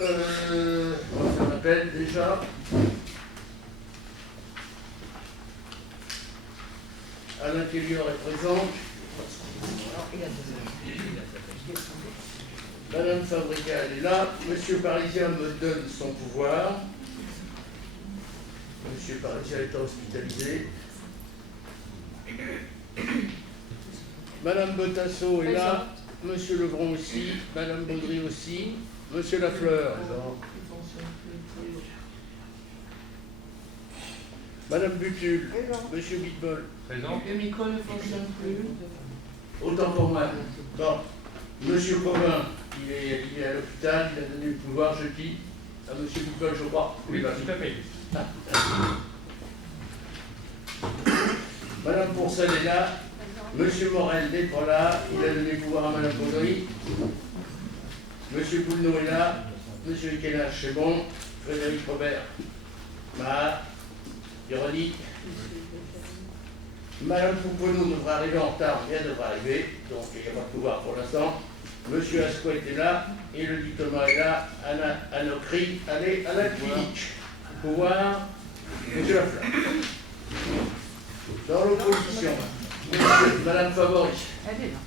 On va faire l'appel déjà. À l'intérieur est présente. Madame Fabrica, elle est là. Monsieur Parisien me donne son pouvoir. Monsieur Parisien est hospitalisé. Madame Botasso est là. Monsieur Lebron aussi. Madame Baudry aussi. Monsieur Lafleur. Madame Butul. Monsieur Bitbol. Présent. Le micro ne fonctionne plus. Autant pour moi. Bon. Monsieur Covin, il est à l'hôpital, il a donné le pouvoir, je dis, à Monsieur Bitbol, je crois. Oui, tout à fait. Madame Pourcel est là. Monsieur Morel n'est pas là, il a donné le pouvoir à Madame Baudry. Monsieur Boulneau est là. Monsieur Kenache, c'est bon. Frédéric Robert, Mahat, Véronique. Madame Pouponneau devra arriver en retard, mais elle devra arriver, donc il n'y a pas de pouvoir pour l'instant. Monsieur Asquet est là, et le dit Thomas est là. Anocri, allez à la clinique. Pouvoir, Monsieur Lafleur. Dans l'opposition, Madame Favori. Elle est là.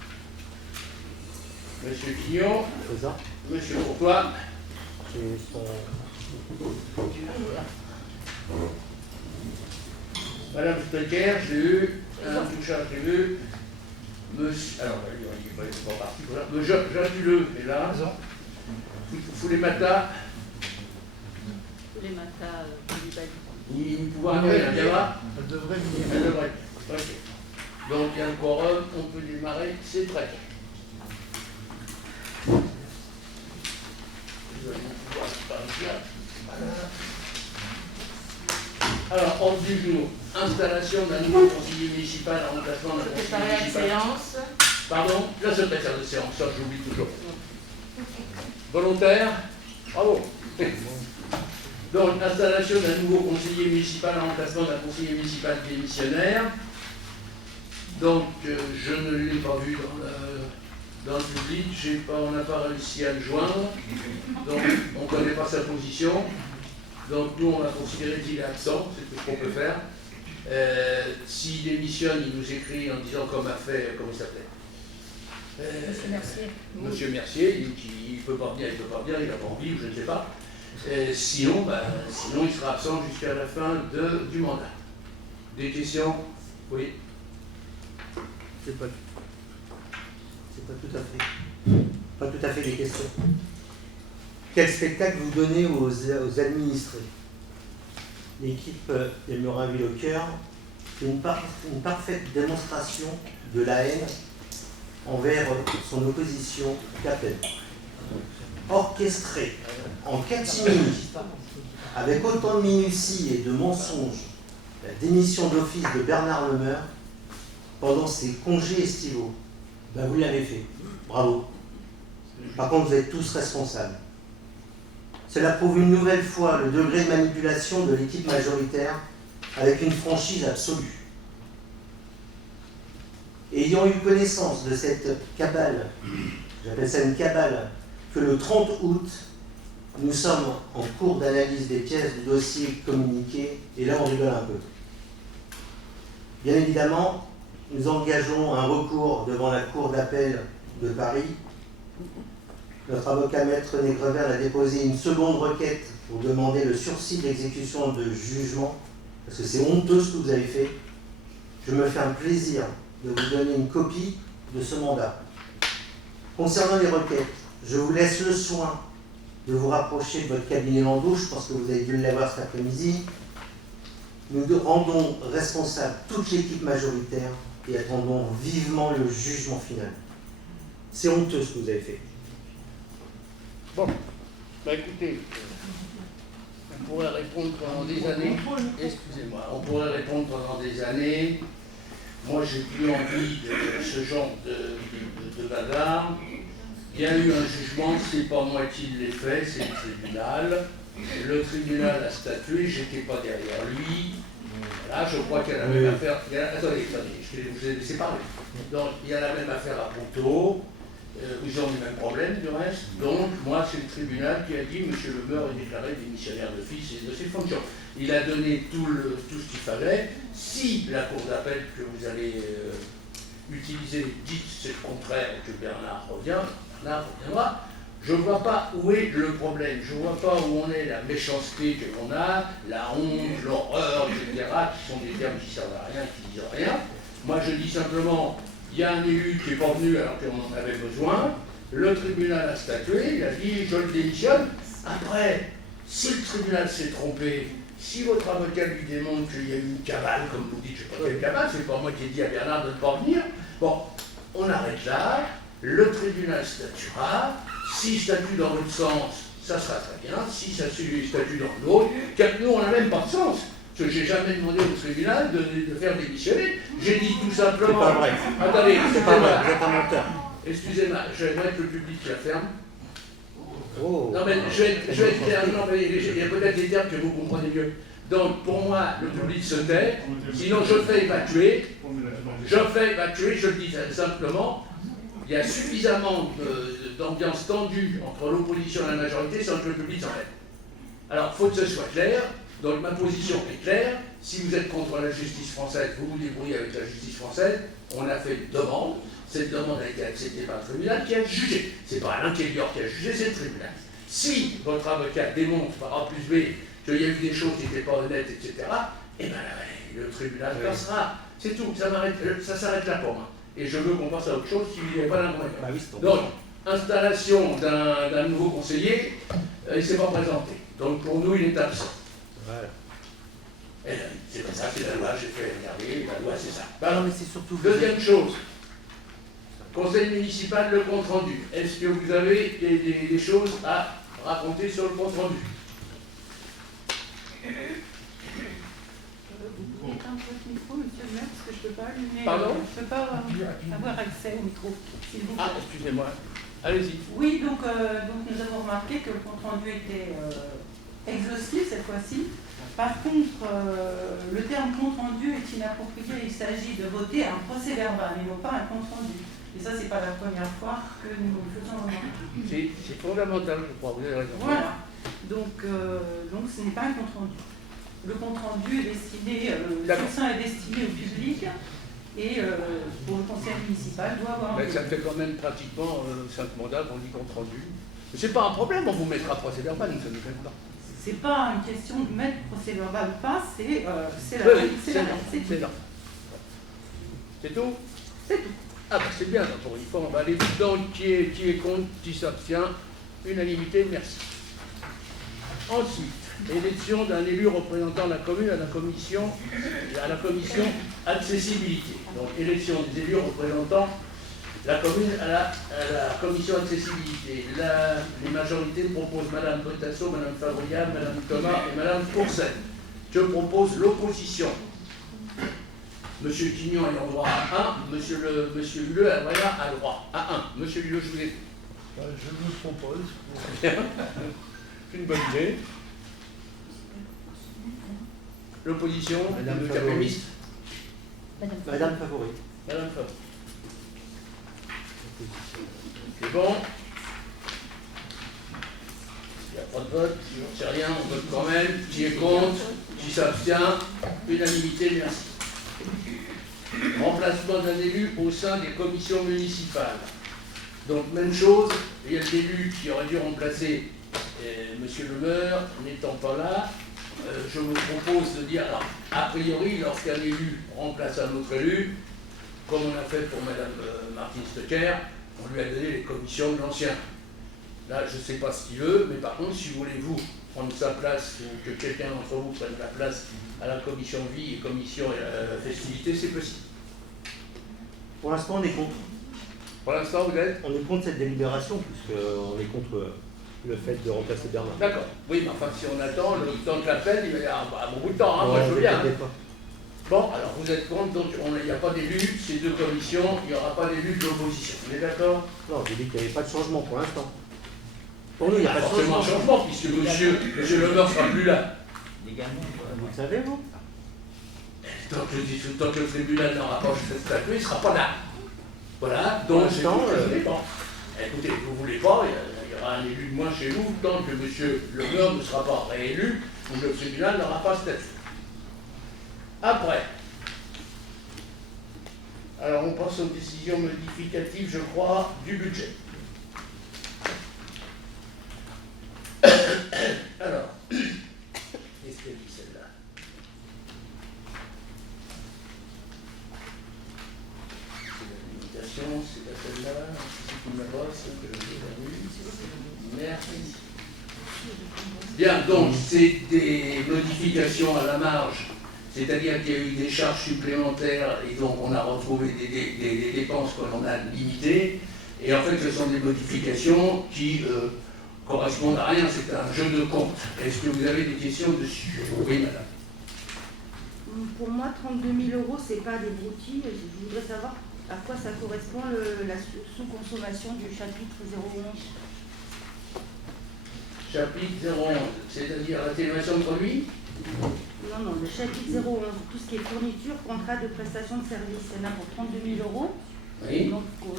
Monsieur Quillon. Présent. Monsieur Courtois. Madame Stocker, j'ai eu. Madame Touchard, j'ai vu. Monsieur. Alors, il n'est pas parti. Voilà. Jean Duleux est là. Foulet-Mata. Foulet-Mata, Il pouvoir venir, elle viendra. Elle devrait venir. Elle devrait. Ok. Donc, il y a un quorum, on peut démarrer, c'est prêt. Nous allons pouvoir partir. Voilà. Alors, ordre du jour, installation d'un nouveau conseiller municipal en remplacement d'un conseiller Préparer la municipal. séance. Pardon, la secrétaire de séance, ça j'oublie toujours. Volontaire. Bravo. Donc, installation d'un nouveau conseiller municipal en remplacement d'un conseiller municipal démissionnaire. Donc, je ne l'ai pas vu dans le public, on n'a pas réussi à le joindre. Donc, on ne connaît pas sa position. Donc, nous, on a considéré qu'il est absent, c'est tout ce qu'on peut faire. S'il démissionne, il nous écrit en disant comme a fait, comment il s'appelait Monsieur Mercier. Monsieur Mercier, il dit qu'il ne peut pas venir, il ne peut pas venir, il n'a pas envie, ou je ne sais pas. Sinon, il sera absent jusqu'à la fin du mandat. Des questions? Oui. C'est pas tout à fait des questions. Quel spectacle vous donnez aux administrés? L'équipe des Murinville au cœur fait une parfaite démonstration de la haine envers son opposition Capel. Orchestrée en catimini, avec autant de minutie et de mensonges, la démission d'office de Bernard Lemeur pendant ses congés estivaux. Ben, vous l'avez fait. Bravo. Par contre, vous êtes tous responsables. Cela prouve une nouvelle fois le degré de manipulation de l'équipe majoritaire avec une franchise absolue. Ayant eu connaissance de cette cabale, j'appelle ça une cabale, que le 30 août, nous sommes en cours d'analyse des pièces du dossier communiqué, et là on rigole un peu. Bien évidemment, nous engageons un recours devant la Cour d'appel de Paris. Notre avocat maître Négrevert a déposé une seconde requête pour demander le sursis d'exécution de jugement, parce que c'est honteux ce que vous avez fait. Je me fais un plaisir de vous donner une copie de ce mandat. Concernant les requêtes, je vous laisse le soin de vous rapprocher de votre cabinet Landouche, parce que vous avez dû l'avoir cet après-midi. Nous rendons responsable toute l'équipe majoritaire et attendons vivement le jugement final. C'est honteux ce que vous avez fait. Bon, écoutez, on pourrait répondre pendant des années. Excusez-moi, on pourrait répondre pendant des années. Moi, j'ai plus envie de ce genre de bagarre. Il y a eu un jugement, c'est pas moi qui l'ai fait, c'est le tribunal. Le tribunal a statué, j'étais pas derrière lui. Voilà, je crois qu'il y a la même affaire. Attendez, je vous ai laissé parler. Donc, il y a la même affaire à Ponto. Ils ont les mêmes problèmes du reste. Donc, moi, c'est le tribunal qui a dit M. Le Meur est déclaré démissionnaire d'office et de ses fonctions. Il a donné tout ce qu'il fallait. Si la Cour d'appel que vous allez utiliser dit c'est le contraire et que Bernard reviendra, je ne vois pas où est le problème. Je ne vois pas où on est la méchanceté que l'on a, la honte, l'horreur, etc., qui sont des termes qui servent à rien, qui disent rien. Moi, je dis simplement, il y a un élu qui n'est pas venu alors qu'on en avait besoin. Le tribunal a statué, il a dit je le démissionne. Après, si le tribunal s'est trompé, si votre avocat lui démontre qu'il y a eu une cabale, comme vous dites, je ne sais pas quelle cabale, c'est pas moi qui ai dit à Bernard de ne pas venir. Bon, on arrête là, le tribunal statuera. S'il statue dans l'autre sens, ça sera très bien. Si ça statue dans l'autre, car nous on n'a même pas de sens. Parce que j'ai jamais demandé au tribunal de faire démissionner. J'ai dit tout simplement. C'est pas vrai. Attendez, C'est pas vrai, vous êtes un menteur. excusez-moi, je vais mettre le public la ferme. Oh. Non mais je vais être clair, non, mais il y a peut-être des termes que vous comprenez mieux. Donc pour moi, le public se tait, sinon je fais évacuer, je le dis simplement, il y a suffisamment d'ambiance tendue entre l'opposition et la majorité sans que le public s'en mette. Alors il faut que ce soit clair, donc ma position est claire, si vous êtes contre la justice française, vous vous débrouillez avec la justice française, on a fait une demande. Cette demande a été acceptée par le tribunal qui a jugé. C'est pas Alain Kélior qui a jugé, c'est le tribunal. Si votre avocat démontre par A plus B qu'il y a eu des choses qui n'étaient pas honnêtes, etc., eh bien le tribunal passera. C'est tout, ça s'arrête là pour moi. Et je veux qu'on passe à autre chose s'il n'y avait pas d'inconvénient. Donc, installation d'un nouveau conseiller, il ne s'est pas présenté. Donc pour nous, il est absent. Voilà. C'est comme ça, c'est la loi, j'ai fait regarder, la loi c'est ça. Non, mais c'est surtout. Deuxième chose, conseil municipal, le compte rendu. Est-ce que vous avez des choses à raconter sur le compte rendu? Vous pouvez éteindre votre micro, monsieur le maire, parce que je ne peux pas allumer. Pardon? Je ne peux pas avoir accès au micro, s'il vous plaît. Ah, excusez-moi. Allez-y. Oui, donc nous avons remarqué que le compte-rendu était exhaustif cette fois-ci. Par contre, le terme compte-rendu est inapproprié. Il s'agit de voter un procès-verbal et non pas un compte-rendu. Et ça, c'est pas la première fois que nous le faisons remarquer. C'est fondamental, je crois, vous avez raison. Voilà. Donc ce n'est pas un compte-rendu. Le compte-rendu est destiné, le soutien est destiné au public et pour le conseil municipal doit avoir un... Mais ça fait quand même pratiquement 5 mandats qu'on dit compte rendu. Mais c'est pas un problème, on vous mettra procès verbal, ça ne nous fait pas. C'est pas une question de mettre procès verbal ou pas, c'est la C'est non. C'est tout? C'est tout. Ah bah c'est bien, pour une fois, on va aller vite. Donc, qui est contre, qui s'abstient, unanimité, merci. Ensuite, élection d'un élu représentant la commune à la commission accessibilité. Donc, élection des élus représentant la commune à la commission accessibilité. Là, les majorités proposent Madame Botasso, Madame Fabrial, Madame Thomas et Madame Courcelle. Je propose l'opposition. Monsieur Quignon ayant droit à 1, Monsieur Huleux a droit à 1. Monsieur Huleux, je vous ai... Je vous propose. C'est une bonne idée. L'opposition, Madame le Favori. capémiste. Madame Favori. Madame Favori. C'est bon. Il n'y a pas de vote, si on ne sait rien, on vote quand même. Qui est contre, qui s'abstient, unanimité, merci. Remplacement d'un élu au sein des commissions municipales. Donc même chose, il y a l'élu qui aurait dû remplacer Monsieur Le Meur, n'étant pas là. Je vous propose de dire, alors, a priori, lorsqu'un élu remplace un autre élu, comme on a fait pour Madame Martine Stocker, on lui a donné les commissions de l'ancien. Là, je ne sais pas ce qu'il veut, mais par contre, si vous voulez vous prendre sa place, ou que quelqu'un d'entre vous prenne la place à la commission vie et commission festivité, c'est possible. Pour l'instant, on est contre. Pour l'instant, vous êtes? On est contre cette délibération, puisqu'on est contre le fait de remplacer Bernard. D'accord. Oui, mais enfin, si on attend, le temps que l'appel, il va y avoir un bout de temps, hein, Non, moi je veux bien. t'inquiète pas. Bon, alors vous êtes contre, donc il n'y a pas d'élu, ces deux commissions, il n'y aura pas d'élu de l'opposition. Vous êtes d'accord? Non, j'ai dit qu'il n'y avait pas de changement pour l'instant. Pour nous, il n'y a pas de forcément changement. un changement, puisque monsieur Le Meur ne sera plus là. Vous le savez, vous? Tant que le tribunal n'aura pas statué, il ne sera pas là. Voilà, donc Pour l'instant, ça dépend. Écoutez, vous ne voulez pas, il y aura un élu de moins chez vous, tant que M. Le Maire ne sera pas réélu, ou le tribunal n'aura pas statut. Après, alors on passe aux décisions modificatives, je crois, du budget. Alors, qu'est-ce qu'elle dit celle-là? C'est la limitation, c'est la celle-là, c'est qui me bosse, que je l'ai vue. Merci. Bien, donc c'est des modifications à la marge, c'est-à-dire qu'il y a eu des charges supplémentaires et donc on a retrouvé des dépenses que l'on a limitées. Et en fait, ce sont des modifications qui correspondent à rien, c'est un jeu de compte. Est-ce que vous avez des questions dessus? Oui, madame. Pour moi, 32 000 €, c'est pas des broutilles. Je voudrais savoir à quoi ça correspond la sous-consommation du chapitre 011. Chapitre 011, c'est-à-dire l'atténuation de produits? Non, le chapitre 011, tout ce qui est fourniture, contrat de prestation de service, il y en a pour 32 000 €. Oui. Donc, pour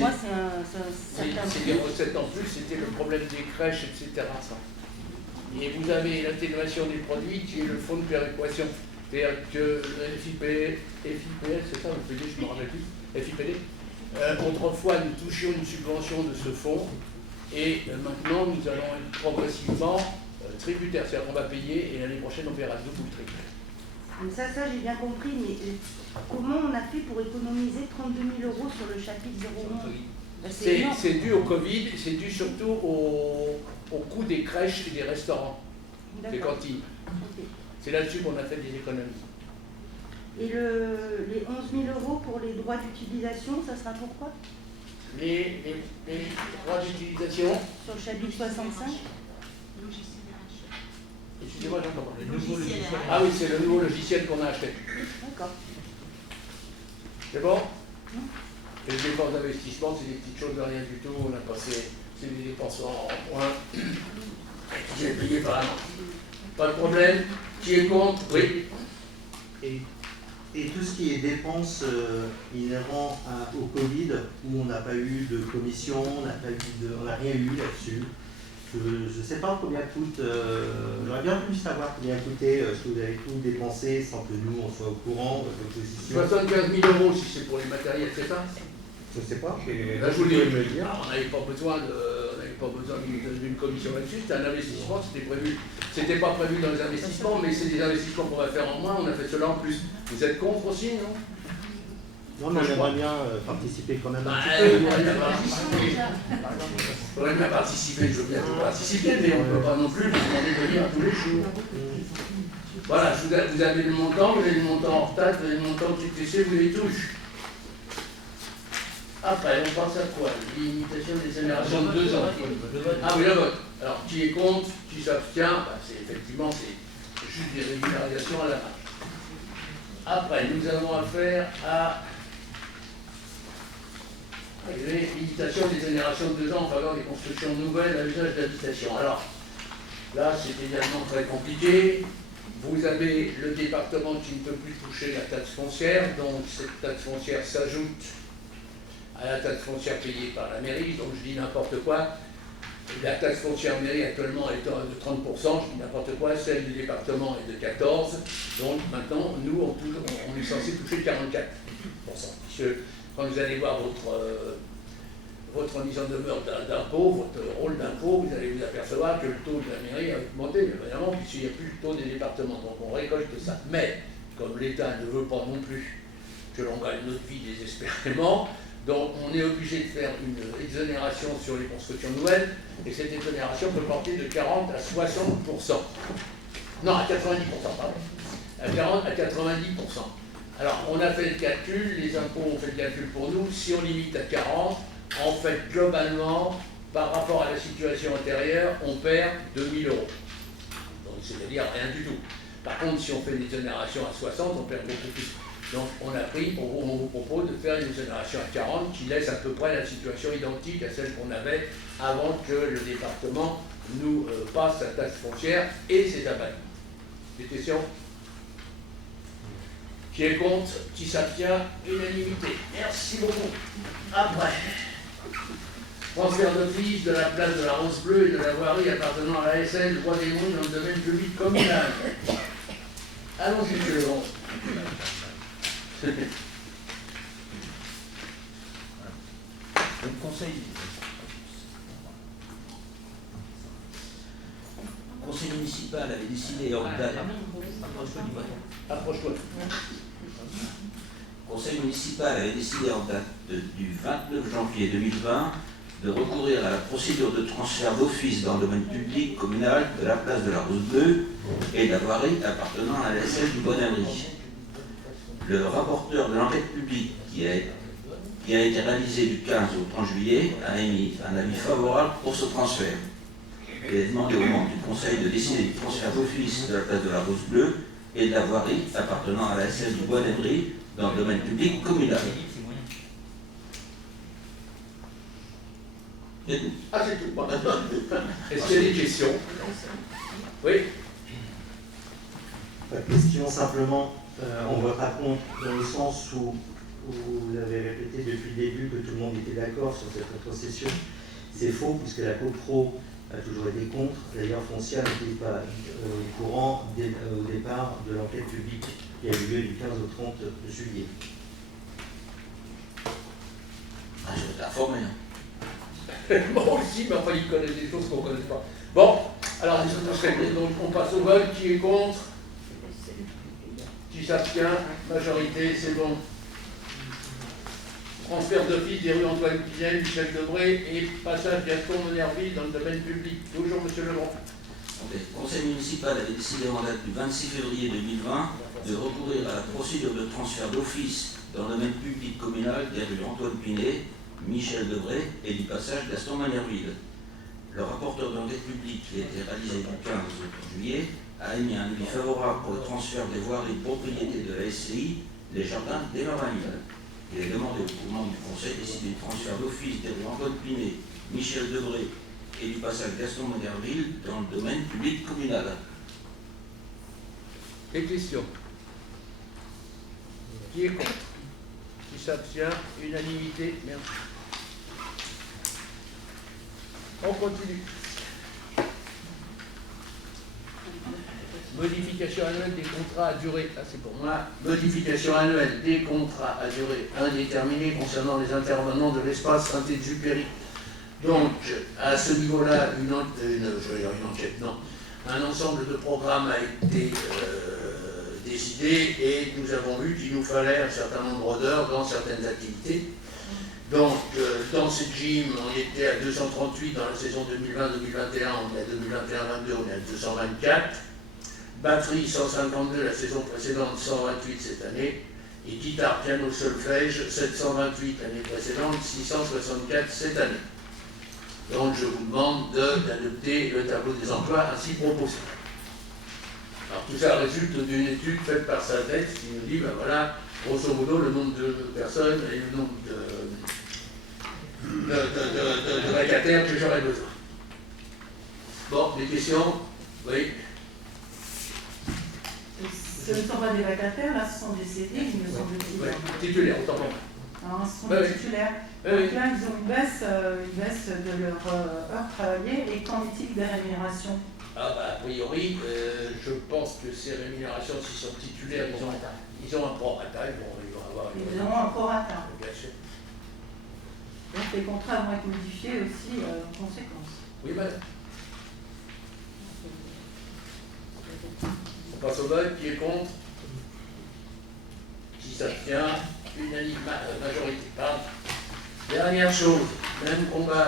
moi, c'est un certain... C'est des recettes en plus, c'était le problème des crèches, etc. Ça. Et vous avez l'atténuation des produits qui est le fonds de péréquation. C'est-à-dire que le FIPL, c'est ça, vous payez, je ne me rappelle plus, FIPD. Autrefois, nous touchions une subvention de ce fonds et maintenant, nous allons être progressivement tributaires. C'est-à-dire qu'on va payer et l'année prochaine, on paiera double ou triple. Ça, j'ai bien compris, mais comment on a fait pour économiser 32 000 € sur le chapitre 011? C'est dû au Covid, c'est dû surtout au coût des crèches et des restaurants, des cantines. Okay. C'est là-dessus qu'on a fait des économies. Et les 11 000 € pour les droits d'utilisation, ça sera pourquoi? Les droits d'utilisation. Sur le chapitre 65. Excusez-moi, j'entends pas. Ah oui, c'est le nouveau logiciel qu'on a acheté. D'accord. C'est bon? Et les dépenses d'investissement, c'est des petites choses de rien du tout. On a passé, c'est des dépenses en points. J'ai payé par an. Pas de problème. Qui est contre? Oui. Et tout ce qui est dépenses inhérents au Covid, où on n'a pas eu de commission, on n'a rien eu là-dessus. Je ne sais pas combien coûte, j'aurais bien voulu savoir combien coûtait si vous avez tout dépensé sans que nous on soit au courant de vos positions. 75 000 € si c'est pour les matériels, c'est ça? Je ne sais pas. Là, je vous le dis, on n'avait pas besoin d'une commission là-dessus, c'était un investissement, c'était pas prévu dans les investissements, mais c'est des investissements qu'on va faire en moins, on a fait cela en plus. Vous êtes contre aussi, non? Non, mais j'aimerais bien participer quand même un petit peu. On aurait bien participé, je veux bien participer, mais on ne peut pas non plus vous demander de venir tous les jours. Voilà, vous avez le montant, vous avez le montant en retard, vous avez le montant TTC, vous les touche. Après, on pense à quoi? Limitation des exonérations de 2 ans. Ah oui, le vote. Alors, qui est contre, qui s'abstient, effectivement, c'est juste des régularisations à la marge. Après, nous avons affaire à limitation des exonérations de 2 ans en faveur des constructions nouvelles à usage d'habitation. Alors, là, c'est également très compliqué. Vous avez le département qui ne peut plus toucher la taxe foncière, donc cette taxe foncière s'ajoute à la taxe foncière payée par la mairie, donc je dis n'importe quoi. La taxe foncière mairie actuellement est de 30%, je dis n'importe quoi, celle du département est de 14%, donc maintenant, nous, on est censé toucher 44%. Puisque quand vous allez voir votre mise en demeure d'impôt, votre rôle d'impôt, vous allez vous apercevoir que le taux de la mairie a augmenté, évidemment, puisqu'il n'y a plus le taux des départements, donc on récolte ça. Mais, comme l'État ne veut pas non plus que l'on gagne notre vie désespérément, donc on est obligé de faire une exonération sur les constructions nouvelles, et cette exonération peut porter de 40 à 60%. Non, à 90%, pardon. À 40 à 90%. Alors, on a fait le calcul, les impôts ont fait le calcul pour nous, si on limite à 40, en fait, globalement, par rapport à la situation antérieure, on perd 2 000 €. Donc, c'est-à-dire rien du tout. Par contre, si on fait une exonération à 60, on perd beaucoup plus. Donc, on vous propose de faire une exonération à 40 qui laisse à peu près la situation identique à celle qu'on avait avant que le département nous passe sa taxe foncière et ses abattements. Des questions? Qui est contre? Qui s'abstient? Unanimité. Merci beaucoup. Après, Transfert d'office de la place de la Rose Bleue et de la voirie appartenant à la SN Droit des Monts dans le domaine public communal. Allons-y, monsieur Legrand. Le conseil municipal avait décidé en date. Approche-toi. Le conseil municipal avait décidé en date du 29 janvier 2020 de recourir à la procédure de transfert d'office dans le domaine public communal de la place de la Rose Bleue et de la voirie appartenant à la SL du Bon-Abri. Le rapporteur de l'enquête publique qui a été réalisé du 15 au 30 juillet a émis un avis favorable pour ce transfert. Il a demandé aux membres du conseil de décider du transfert d'office de la place de la Rose Bleue et de la voirie appartenant à la SL du Bon-Abri dans le domaine public communal. C'est tout. Ah, c'est tout. Bon. Est-ce qu'il y a des questions? Oui. Pas de question, simplement, on votera contre dans le sens où vous avez répété depuis le début que tout le monde était d'accord sur cette rétrocession. C'est faux, puisque la CoPro a toujours été contre. D'ailleurs, Foncia n'était pas au courant au départ de l'enquête publique qui a eu lieu du 15 au 30 juillet. Ah, je vais t'informer. Moi aussi, mais enfin, ils connaissent des choses qu'on ne connaît pas. Bon, alors, donc, on passe au vote. Qui est contre? Qui s'abstient? Majorité, c'est bon. Transfert d'office des rues Antoine Pizet, Michel Debré et passage Gaston Monerville dans le domaine public. Toujours, monsieur Legrand. Le conseil municipal avait décidé en date du 26 février 2020 de recourir à la procédure de transfert d'office dans le domaine public communal des rues Antoine Pinet, Michel Debré et du passage Gaston Monerville. Le rapporteur de l'enquête publique qui a été réalisé du 15 juillet a émis un avis favorable pour le transfert des voiries propriété de la SCI, les jardins des Maraniles. Il est demandé aux membres du conseil de décider du transfert d'office des rues Antoine Pinet, Michel Debré et du passage Gaston Monerville dans le domaine public communal. Les questions. Qui est contre? Qui s'abstient? Unanimité. Merci. On continue. Modification annuelle des contrats à durée, ah, c'est pour moi. Modification annuelle des contrats à durée indéterminée concernant les intervenants de l'espace Saint-Exupéry. Donc, à ce niveau-là, une enquête, non. Un ensemble de programmes a été décidé et nous avons vu qu'il nous fallait un certain nombre d'heures dans certaines activités. Donc, dans ce gym, on était à 238 dans la saison 2020-2021, on est à 2021-22, on est à 224. Batterie 152 la saison précédente, 128 cette année. Et guitare, piano, solfège, 728 l'année précédente, 664 cette année. Donc je vous demande d'adopter le tableau des emplois ainsi proposé. Alors tout ça résulte d'une étude faite par Syntex qui nous dit, ben voilà, grosso modo, le nombre de personnes et le nombre de vacataires que j'aurais besoin. Bon, des questions? Oui. Ce ne sont pas des vacataires, là, ce sont des CD, il me semble-t-il. Ouais, titulaire, autant pour moi. Alors, ce sont Ouais, des ouais. titulaires. Oui. Donc là, ils ont une baisse de leur heure travaillée. Et qu'en est-il des rémunérations? Ah bah, a priori, je pense que ces rémunérations, s'ils sont titulaires, ils ont un prorata, ils vont avoir Ils auront un prorata. Bien sûr. Donc les contrats vont être modifiés aussi en conséquence. Oui, madame. On passe au vote. Qui est contre? Qui s'abstient? Unanime, majorité. Pardon. Dernière chose, même combat.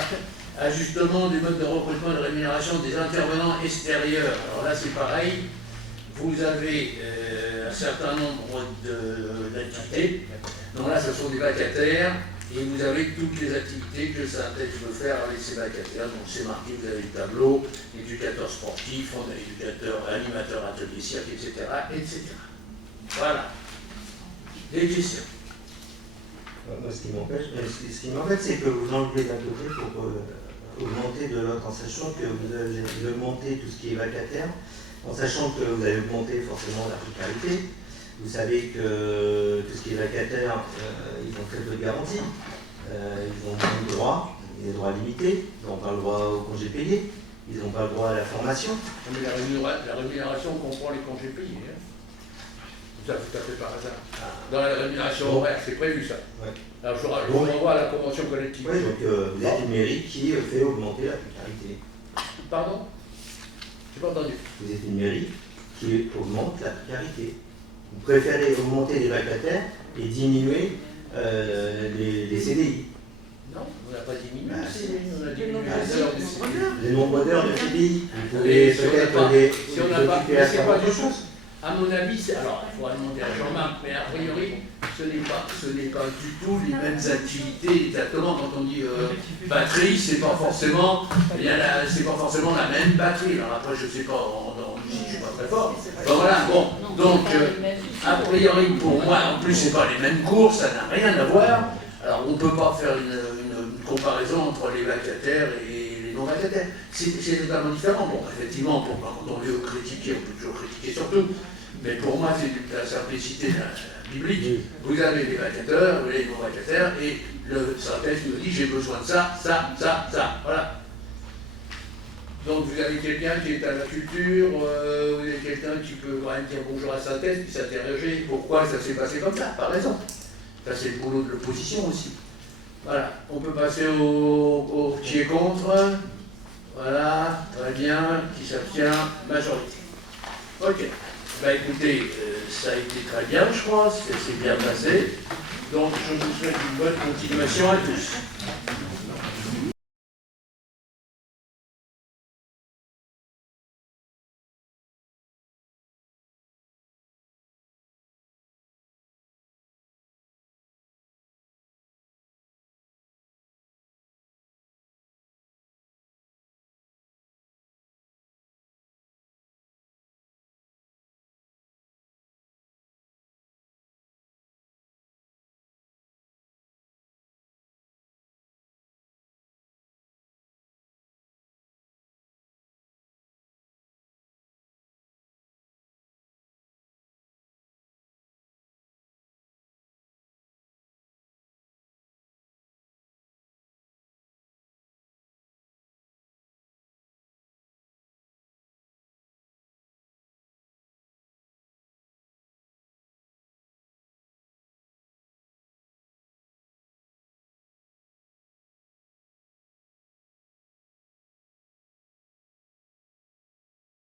Ajustement du mode de recrutement et de rémunération des intervenants extérieurs. Alors là, c'est pareil. Vous avez un certain nombre d'activités. Donc là, ce sont des vacataires. Et vous avez toutes les activités que Syntex veut faire avec ces vacataires. Donc c'est marqué, vous avez le tableau, éducateur sportif, on a éducateur, animateur atelier cirque, etc., etc. Voilà. Des questions. Moi, ce qui m'embête, c'est que vous enlevez d'un côté pour augmenter de l'autre, en sachant que vous avez augmenté tout ce qui est vacataire, en sachant que vous avez augmenté forcément la précarité. Vous savez que tout ce qui est vacataire, ils ont très peu de garanties, ils ont moins de droits, des droits limités, ils n'ont pas le droit au congé payé, ils n'ont pas le droit à la formation. Mais la rémunération comprend les congés payés. Hein. Ça, tout à fait par hasard. Dans la rémunération horaire, c'est prévu ça. Ouais. Alors, je vous renvoie à la convention collective. Oui, donc vous êtes une mairie qui fait augmenter la précarité. Pardon? J'ai pas entendu. Vous êtes une mairie qui augmente la précarité. Vous préférez augmenter les vacataires et diminuer les CDI. Non, on n'a pas diminué. Ah, on a le diminué nombre les heures de CDI. Le nombre d'heures de CDI. Vous Et pouvez si on n'a peut-être pas, les si on n'a pas, occuper mais à c'est faire pas autre du chose. tout. À mon avis, alors il faudra demander à Jean-Marc, mais a priori, ce n'est pas du tout les mêmes activités exactement. Quand on dit batterie, c'est pas forcément, c'est pas forcément la même batterie. Alors après, je sais pas, je suis pas très fort. Ben voilà, bon, donc a priori pour moi, en plus c'est pas les mêmes cours, ça n'a rien à voir. Alors on ne peut pas faire une comparaison entre les vacataires et les non-vacataires. C'est totalement différent. Bon, effectivement, quand on veut critiquer, on peut toujours critiquer surtout. Mais pour moi, c'est de la simplicité biblique. Vous avez les vacataires, vous avez les non-vacataires, et le synthèse nous dit j'ai besoin de ça, ça, ça, ça. Voilà. Donc vous avez quelqu'un qui est à la culture, vous avez quelqu'un qui peut quand même dire bonjour à synthèse, puis s'interroger pourquoi ça s'est passé comme ça, par exemple. Ça c'est le boulot de l'opposition aussi. Voilà. On peut passer au qui est contre. Voilà, très bien, qui s'abstient, majorité. Ok. Bah écoutez, ça a été très bien, je crois, c'est bien passé. Donc je vous souhaite une bonne continuation à tous.